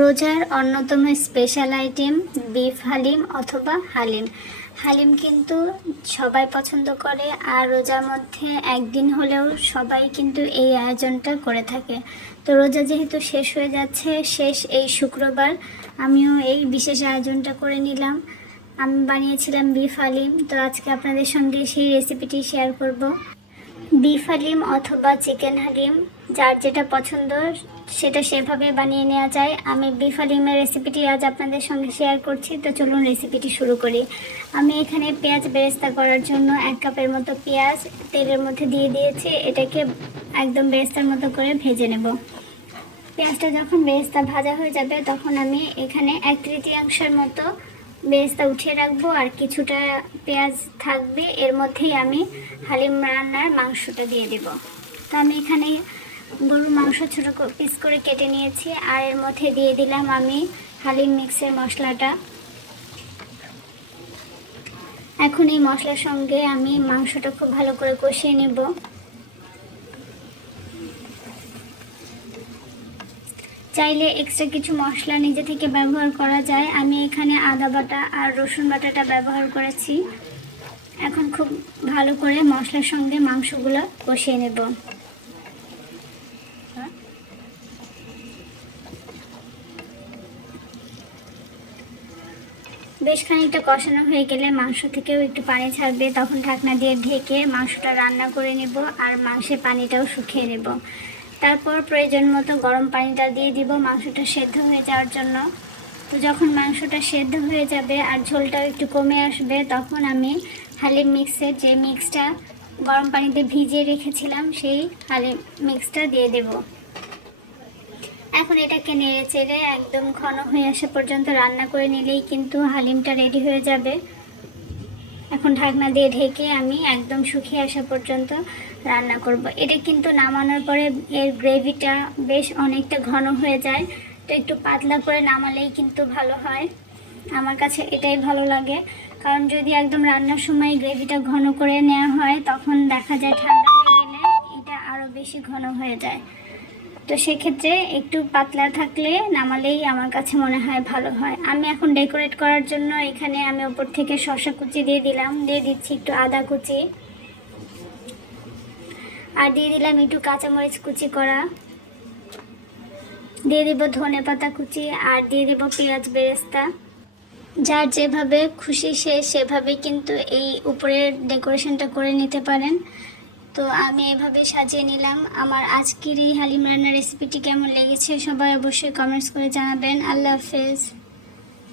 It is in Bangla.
রোজার অন্যতম স্পেশাল আইটেম বিফ হালিম অথবা হালিম। হালিম কিন্তু সবাই পছন্দ করে আর রোজার মধ্যে একদিন হলেও সবাই কিন্তু এই আয়োজনটা করে থাকে। তো রোজা যেহেতু শেষ হয়ে যাচ্ছে, শেষ এই শুক্রবার, আমিও এই বিশেষ আয়োজনটা করে নিলাম। আমি বানিয়েছিলাম বিফ হালিম, তো আজকে আপনাদের সঙ্গে সেই রেসিপিটি শেয়ার করব। বিফ হালিম অথবা চিকেন হালিম, যার যেটা পছন্দ, সেটা সেভাবে বানিয়ে নেওয়া যায়। আমি বিফ হালিমের রেসিপিটি আজ আপনাদের সঙ্গে শেয়ার করছি, তো চলুন রেসিপিটি শুরু করি। আমি এখানে পেঁয়াজ বেরেস্তা করার জন্য এক কাপের মতো পেঁয়াজ তেলের মধ্যে দিয়ে দিয়েছি। এটাকে একদম বেরেস্তার মতো করে ভেজে নেব। পেঁয়াজটা যখন বেরেস্তা ভাজা হয়ে যাবে, তখন আমি এখানে এক তৃতীয়াংশের মতো বেরেস্তা উঠিয়ে রাখব আর কিছুটা পেঁয়াজ থাকবে। এর মধ্যেই আমি হালিম রান্নার মাংসটা দিয়ে দেব। তো আমি এখানে গরুর মাংস ছোটো পিস করে কেটে নিয়েছি। আর এর মধ্যে দিয়ে দিলাম আমি হালিম মিক্সের মশলাটা। এখন এই মশলার সঙ্গে আমি মাংসটা খুব ভালো করে কষিয়ে নেব। চাইলে এক্সট্রা কিছু মশলা নিজে থেকে ব্যবহার করা যায়। আমি এখানে আদা বাটা আর রসুন বাটাটা ব্যবহার করেছি। এখন খুব ভালো করে মশলার সঙ্গে মাংসগুলো কষিয়ে নেব। বেশ খানিকটা কষানো হয়ে গেলে মাংস থেকেও একটু পানি ছাড়বে। তখন ঢাকনা দিয়ে ঢেকে মাংসটা রান্না করে নেব আর মাংসের পানিটাও শুকিয়ে নেব। তারপর প্রয়োজন মতো গরম পানিটা দিয়ে দিব, মাংসটা সেদ্ধ হয়ে যাওয়ার জন্য। তো যখন মাংসটা সেদ্ধ হয়ে যাবে আর ঝোলটাও একটু কমে আসবে, তখন আমি হালিম মিক্সের যে মিক্সটা গরম পানিতে ভিজিয়ে রেখেছিলাম, সেই হালিম মিক্সটা দিয়ে দেব। এখন এটাকে নেড়ে চেড়ে একদম ঘন হয়ে আসা পর্যন্ত রান্না করে নিলেই কিন্তু হালিমটা রেডি হয়ে যাবে। এখন ঢাকনা দিয়ে ঢেকে আমি একদম শুকিয়ে আসা পর্যন্ত রান্না করব। এটা কিন্তু নামানোর পরে এর গ্রেভিটা বেশ অনেকটা ঘন হয়ে যায়। তো একটু পাতলা করে নামালেই কিন্তু ভালো হয়। আমার কাছে এটাই ভালো লাগে। কারণ যদি একদম রান্নার সময় গ্রেভিটা ঘন করে নেওয়া হয়, তখন দেখা যায় ঠান্ডা হয়ে গেলে এটা আরও বেশি ঘন হয়ে যায়। তো সেক্ষেত্রে একটু পাতলা থাকলে নামালেই আমার কাছে মনে হয় ভালো হয়। আমি এখন ডেকোরেট করার জন্য এখানে আমি ওপর থেকে শসা কুচি দিয়ে দিলাম। দিয়ে দিচ্ছি একটু আদা কুচি। আর দিয়ে দিলাম একটু কাঁচামরিচ কুচি করা। দিয়ে দিব ধনে পাতা কুচি আর দিয়ে দিব পেঁয়াজ বেরেস্তা। যার যেভাবে খুশি সে সেভাবে কিন্তু এই উপরের ডেকোরেশনটা করে নিতে পারেন। তো আমি এভাবে সাজিয়ে নিলাম। আমার আজকের এই হালিম রান্নার রেসিপিটি কেমন লেগেছে সবাই অবশ্যই কমেন্টস করে জানাবেন। আল্লাহ হাফেজ।